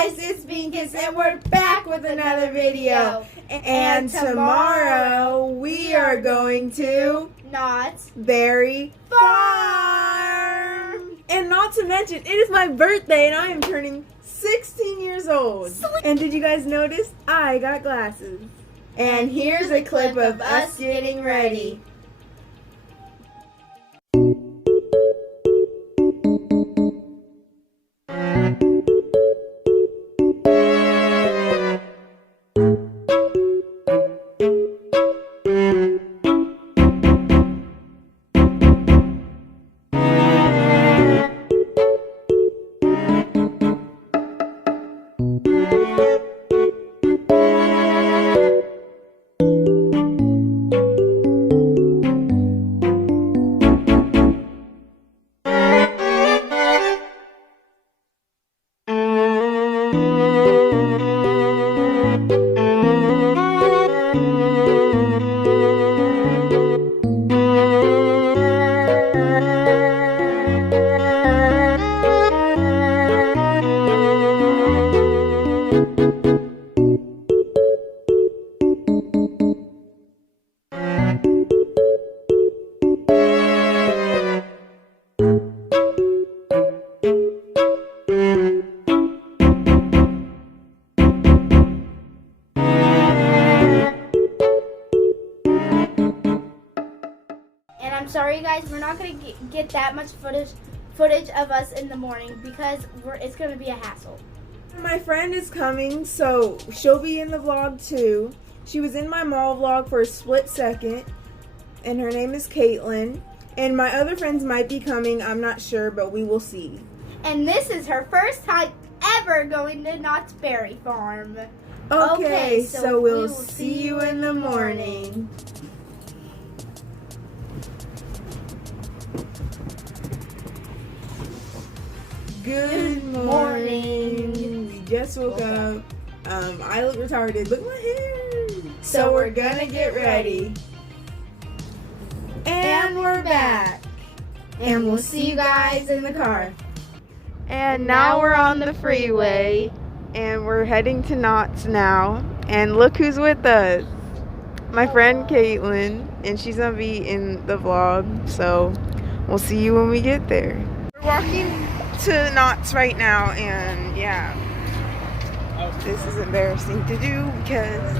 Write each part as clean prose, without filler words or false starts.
guys, it's Binkus and we're back with another video. And tomorrow we are going to Knott's Berry Farm. And not to mention, it is my birthday and I am turning 16 years old. And did you guys notice? I got glasses. And here's a clip of us getting ready. I'm sorry guys, we're not going to get that much footage of us in the morning because it's going to be a hassle. My friend is coming, so she'll be in the vlog too. She was in my mall vlog for a split second, and her name is Caitlin. And my other friends might be coming, I'm not sure, but we will see. And this is her first time ever going to Knott's Berry Farm. Okay, so we'll see you in the morning. Good morning. We just woke up. I look retarded. Look at my hair. So we're gonna get ready. And we're back. And we'll see you guys in the car. And now we're on the freeway. And we're heading to Knott's now. And look who's with us. My friend Caitlin. And she's gonna be in the vlog. So we'll see you when we get there. We're walking to Knott's right now, and yeah, this is embarrassing to do because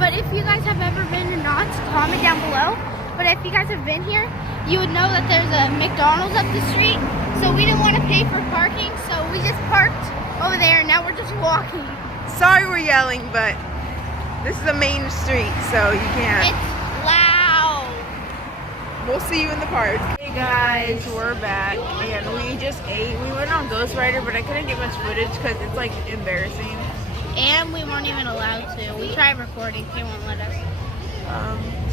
But if you guys have ever been to Knott's, comment down below. But if you guys have been here, you would know that there's a McDonald's up the street, so we didn't want to pay for parking, so we just parked over there and now we're just walking. sorry we're yelling, but this is a main street, so you can't. It's loud. We'll see you in the park. Hey guys, we're back, and we just ate. We went on Ghost Rider, but I couldn't get much footage because it's like embarrassing. And we weren't even allowed to. We tried recording, they won't let us.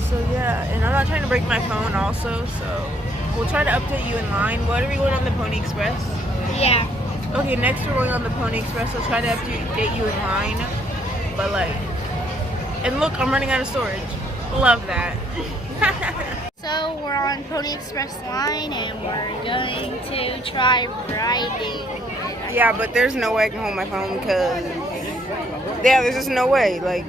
So yeah, and I'm not trying to break my phone also, so we'll try to update you in line. What are we going on the Pony Express? Yeah. Okay, next we're going on the Pony Express. I'll try to update you in line, but like, and look, I'm running out of storage. Love that. So we're on Pony Express line and we're going to try riding. Yeah, but there's no way I can hold my phone because, yeah, there's just no way. Like,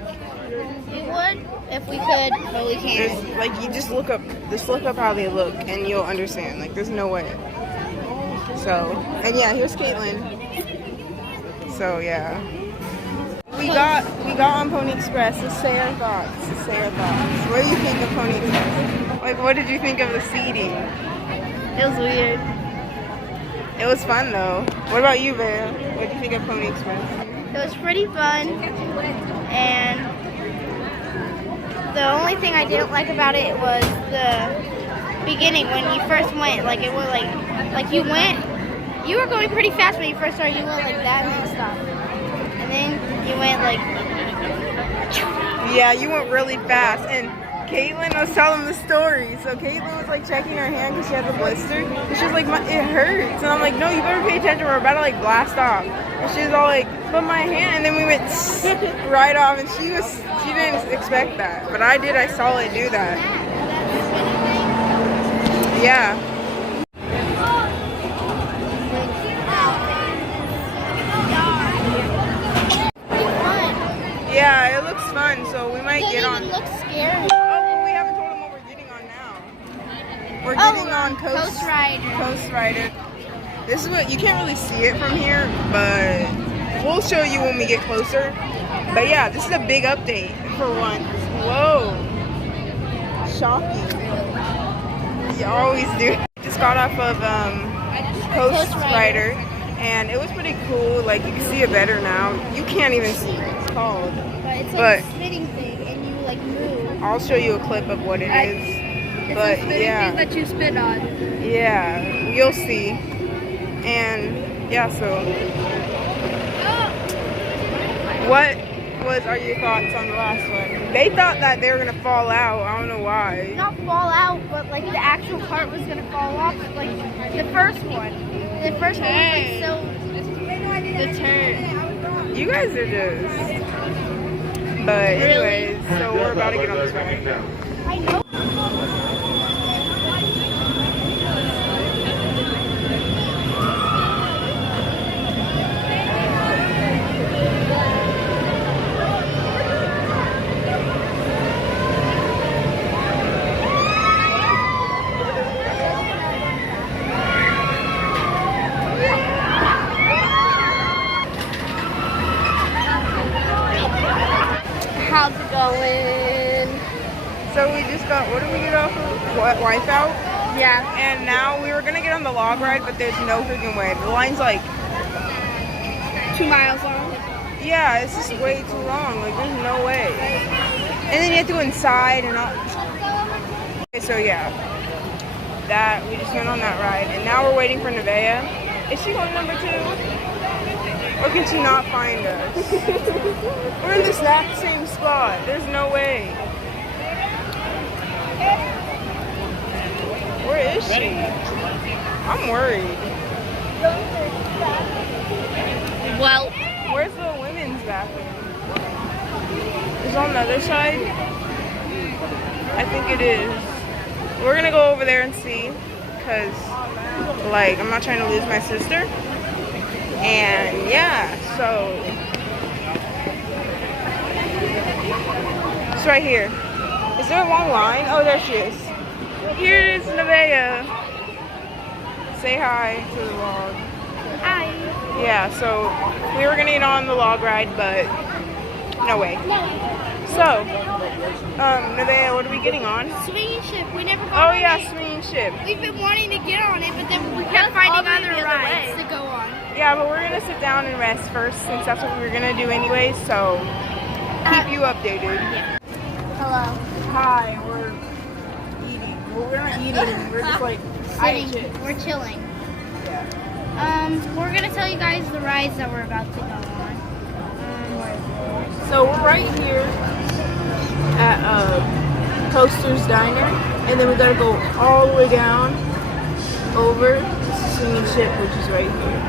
We would if we could, but we can't. there's, like, you just look up how they look and you'll understand. Like, there's no way. So, and yeah, here's Caitlin. So, yeah. We got on Pony Express. Let's say our thoughts. What do you think of Pony Express? Like, what did you think of the seating? It was weird. It was fun, though. What about you, Bear? What did you think of Pony Express? It was pretty fun, and the only thing I didn't like about it was the beginning when you first went. Like, it was like you were going pretty fast when you first started. You went like that and then stopped, and then you went like. Yeah, you went really fast, and Caitlin was telling the story. So Caitlin was like checking her hand because she has a blister, and she was like, "It hurts," and I'm like, "No, you better pay attention. We're about to like blast off." And she was all like, "But my hand," and then we went right off, and she didn't expect that, but I did. I saw it do that. Yeah. looks scary. Oh, we haven't told them what we're getting on now. We're getting on Coast Rider. Coast Rider. This is what, you can't really see it from here, but we'll show you when we get closer. But yeah, this is a big update for once. Whoa. Shocking. You always do. Just got off of Coast Rider, and it was pretty cool. Like, you can see it better now. You can't even see what it's called. But it's like a spitting thing, and you like move. I'll show you a clip of what it is. It's But a spitting yeah. thing that you spit on. Yeah, you'll see. And yeah, so what are your thoughts on the last one? They thought that they were gonna fall out. I don't know why. Not fall out, but like the actual part was gonna fall off. Like the first one. The first one was like so. The turn. You guys are just. But anyways, so we're about to get on this ride. I know. How's it going? So we just got, what did we get off of? Wipeout? Yeah. And now we were gonna get on the log ride, but there's no freaking way. The line's like 2 miles long. Yeah, it's just way too long. Like, there's no way. And then you have to go inside and all. Okay, so yeah, that we just went on that ride, and now we're waiting for Nevaeh. Is she on number 2? Or can she not find us? We're in the exact same spot. There's no way. Where is she? I'm worried. Well, Where's the women's bathroom? Is it on the other side? I think it is. We're gonna go over there and see, because, like, I'm not trying to lose my sister. And yeah, so it's right here. Is there a long line? Oh, there she is. Here is Nevaeh. Say hi to the vlog. hi. Yeah, so we were gonna get on the log ride, but no way. So, Nevaeh, what are we getting on? Swinging ship. We never Oh got yeah, on it. swinging ship. We've been wanting to get on it, but then we kept finding other rides to go on. Yeah, but we're gonna sit down and rest first, since that's what we were gonna do anyway. So keep you updated. Hello. Hi, we're eating. Well, we're not eating. We're just like Sitting. We're chilling. We're gonna tell you guys the rides that we're about to go on. So we're right here at Coaster's Diner, and then we gotta go all the way down over to Swinging Ship, which is right here.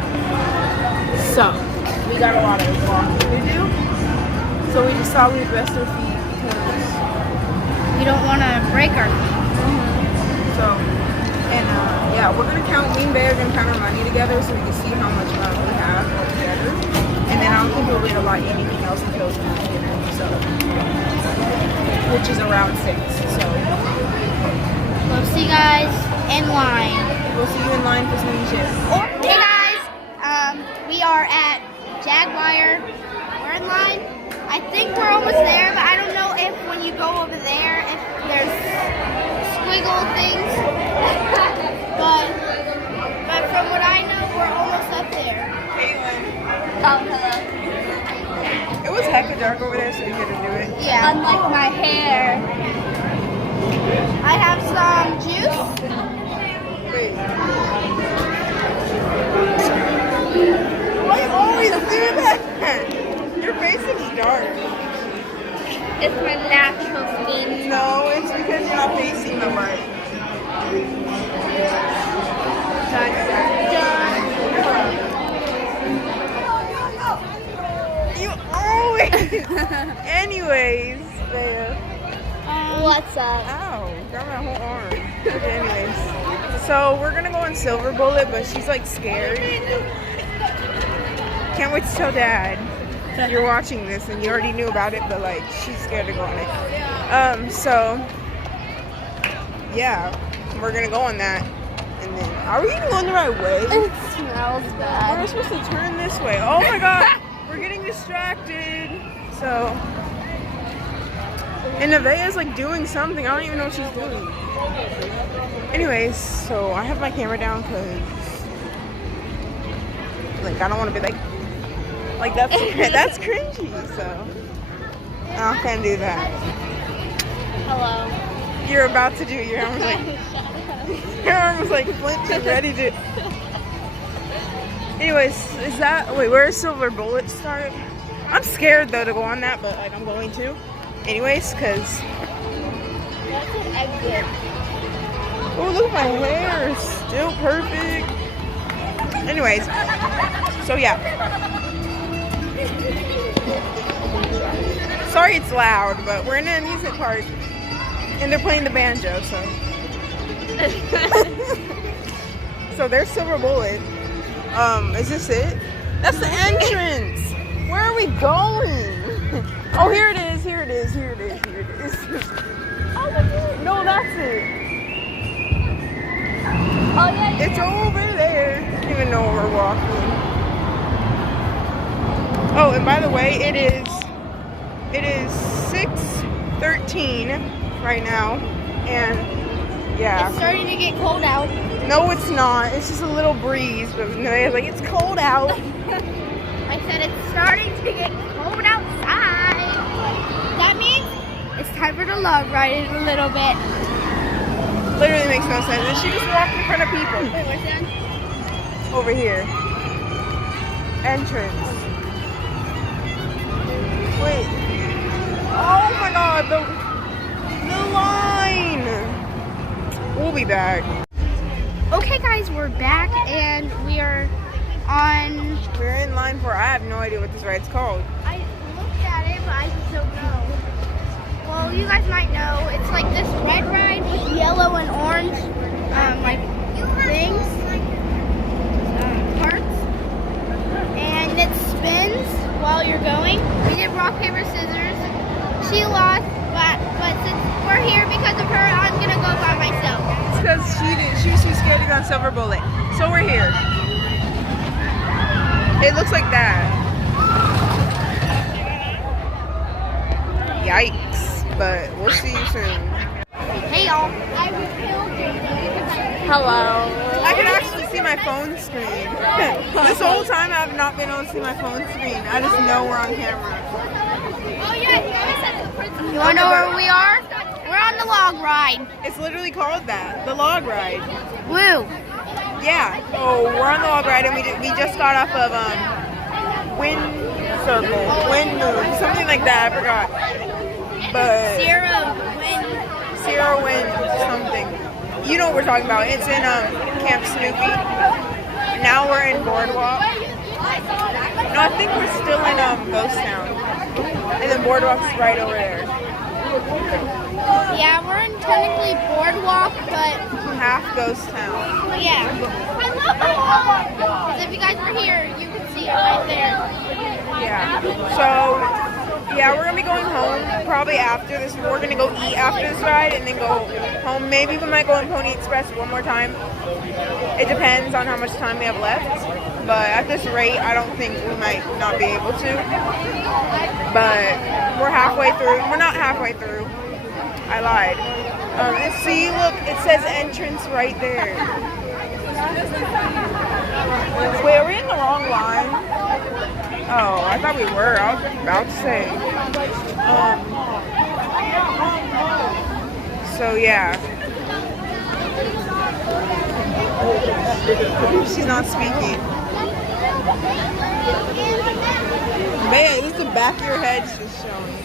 So we got a lot of walking to do. So we just thought we'd rest our feet because We don't want to break our feet. so. And yeah, we're gonna count. Me and Bae are gonna count our money together so we can see how much money we have all together. And then I don't think we'll be able to buy anything else until dinner. So, which is around 6. So We'll see you guys in line. we'll see you in line for Swinging Ship. Hey guys, we are at Jaguar. We're in line. I think we're almost there, but I don't know if when you go over there, if there's squiggle things. but from what I know, we're almost up there. Caitlin. Oh, hello. It was hecka dark over there, so we had to do it. Yeah. Unlike my hair. I have some juice. Wait. Why you always do that? Your face is dark. It's my natural skin. No, it's because you're not facing the light. You always. Anyways, Bae. What's up? Ow, got my whole arm. Okay, anyways. So we're gonna go on Silver Bullet, but she's like scared. Can't wait to tell Dad you're watching this and you already knew about it, but like she's scared to go on it. So yeah, we're gonna go on that. And then, are we even going the right way? It smells bad. We're supposed to turn this way. Oh my god, we're getting distracted. So, and Nevaeh's like doing something. I don't even know what she's doing. Anyways, so I have my camera down because like I don't want to be like that's cringy. So I can't do that. Hello. You're about to do it. Your arm was like your arm was like flinching, ready to. Anyways, is that wait? Where does Silver Bullet start? I'm scared though to go on that, but like I'm going to. Anyways, cause. That's an exit. Oh, look, my hair is still perfect. Anyways, so yeah. Sorry it's loud, but we're in an amusement park and they're playing the banjo, so. So there's Silver Bullet. Is this it? That's the entrance. Where are we going? Oh, here it is, here it is, here it is, here it is. Oh, no, that's it. Oh yeah. It's over there. I don't even know where we're walking. Oh, and by the way, it is 6:13 right now, and yeah. It's starting to get cold out. No, it's not. It's just a little breeze, but Nevaeh's like, it's cold out. I said it's starting to get cold outside. That means it's time for the log ride in a little bit. Literally makes no sense. And she just walked in front of people. Wait, what's that? Over here. Entrance. Wait. Oh my god, the line. We'll be back. Okay guys, we're back and we are on... We're in line for, I have no idea what this ride's called. I looked at it, but I just don't know. Well, you guys might know, it's like this red ride with yellow and orange, like things, parts, and it spins while you're going. We did rock, paper, scissors. She lost, but since we're here because of her, I'm gonna go by myself. It's because she was too scared to go on Silver Bullet. So we're here. It looks like that. Yikes. But we'll see you soon. Hey y'all. Hello. I can actually see my phone screen. This whole time I have not been able to see my phone screen. I just know we're on camera. Oh yeah, you wanna know where we are? We're on the log ride. It's literally called that. The log ride. Woo. Yeah. So we're on the log ride and we just got off of Wind Moon, something like that. I forgot. But Sierra Wind something. You know what we're talking about. It's in Camp Snoopy. Now we're in Boardwalk. No, I think we're still in Ghost Town. And then Boardwalk's right over there. Yeah, we're in technically Boardwalk, but half Ghost Town. Yeah. Because if you guys were here, you could see it right there. Yeah. So yeah, we're gonna be going home probably after this. We're gonna go eat after this ride and then go home. Maybe we might go on Pony Express one more time. It depends on how much time we have left. But at this rate, I don't think we might not be able to. But we're halfway through. We're not halfway through. I lied. See, look, it says entrance right there. Wait, are we in the wrong line? Oh, I thought we were. I was about to say. So yeah. She's not speaking. Man, at least the back of your head's just showing.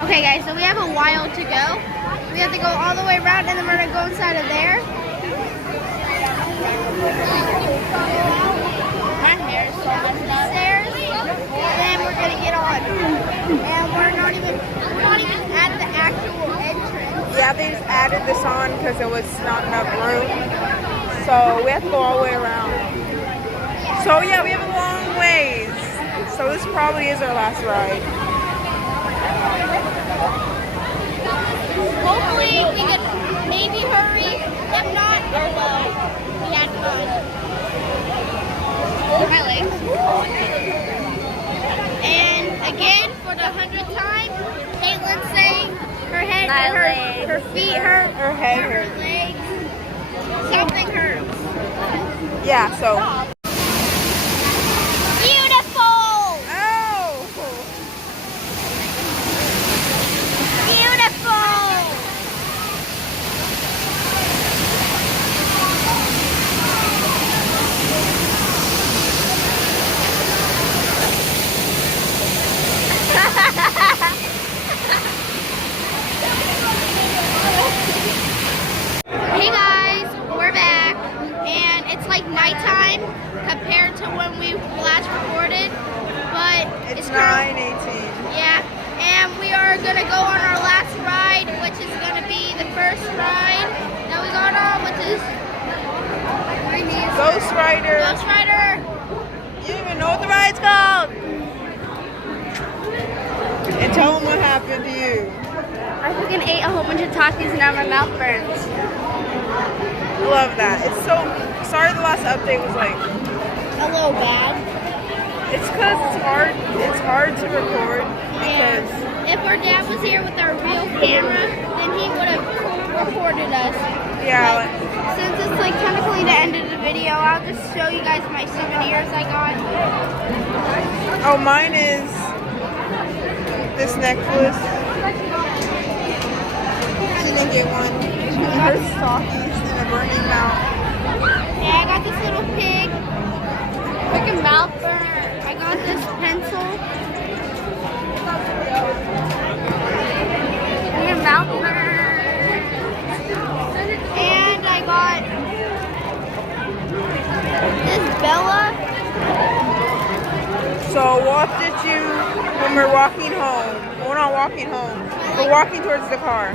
Okay guys, so we have a while to go. We have to go all the way around and then we're gonna go inside of there. My hair is so upstairs. And then we're gonna get on. And we're not even at the actual entrance. Yeah, they just added this on because there was not enough room. So we have to go all the way around. So yeah, we have a long ways. So this probably is our last ride. Hopefully we could maybe hurry. If not, oh well. We had fun. My legs. And again, for the 100th time, Caitlin's saying her head, her feet hurt, Her head her hurt. legs, something hurts. Yeah, so. Beautiful! Oh! Beautiful! Hey guys, we're back, and it's like nighttime compared to when we last recorded, but It's currently 9:18. yeah, and we are gonna go on our last ride, which is gonna be the first ride that we got on, which is Ghost Rider. Ghost Rider. You don't even know what the ride's called. And tell them what happened to you. I freaking ate a whole bunch of Takis and now my mouth burns. I love that. It's so sorry the last update was like A little bad. it's because it's hard to record because If our dad was here with our real camera, then he would have recorded us. yeah, But since it's like technically the end of the video, I'll just show you guys my souvenirs I got. oh mine is this necklace. She didn't get one. She got her stockies and a burning mouth. Yeah, I got this little pig. Freaking mouth burner. I got this pencil. Freaking mouth burner. And I got this Bella. So I walked at you when we're walking home. We're not walking home. We're walking towards the car.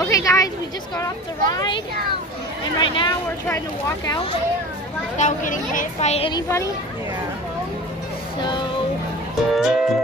Okay guys, we just got off the ride. And right now we're trying to walk out without getting hit by anybody. Yeah. So